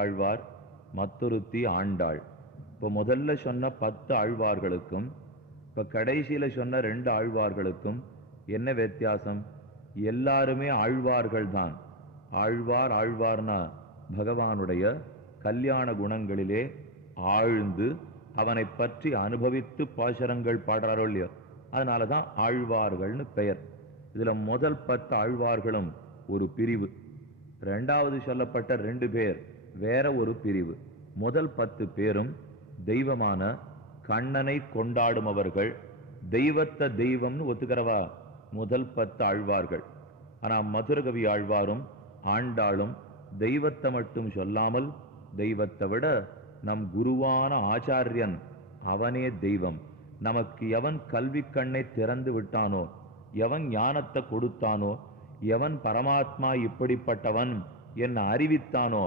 ஆழ்வார், மற்றொருத்தி ஆண்டாள். இப்போ முதல்ல சொன்ன 10 ஆழ்வார்களுக்கும் இப்போ கடைசியில சொன்ன 2 ஆழ்வார்களுக்கும் என்ன வித்தியாசம்? எல்லாருமே ஆழ்வார்கள் தான். ஆழ்வார் ஆழ்வார்னா பகவானுடைய கல்யாண குணங்களிலே ஆழ்ந்து அவனை பற்றி அனுபவித்து பாசரங்கள் பாடுறாரோ இல்லையோ, அதனாலதான் ஆழ்வார்கள்னு பெயர். இதுல முதல் 10 ஆழ்வார்களும் ஒரு பிரிவு, இரண்டாவது சொல்லப்பட்ட 2 பேர் வேற ஒரு பிரிவு. முதல் 10 பேரும் தெய்வமான கண்ணனை கொண்டாடுமவர்கள், தெய்வத்தை தெய்வம்னு ஒத்துக்கிறவா முதல் 10 ஆழ்வார்கள். ஆனா மதுரகவி ஆழ்வாரும் ஆண்டாளும் தெய்வத்தை மட்டும் சொல்லாமல், தெய்வத்தை விட நம் குருவான ஆச்சாரியன் அவனே தெய்வம், நமக்கு எவன் கல்வி கண்ணை திறந்து விட்டானோ, எவன் ஞானத்தை கொடுத்தானோ, எவன் பரமாத்மா இப்படிப்பட்டவன் என்ன அறிவித்தானோ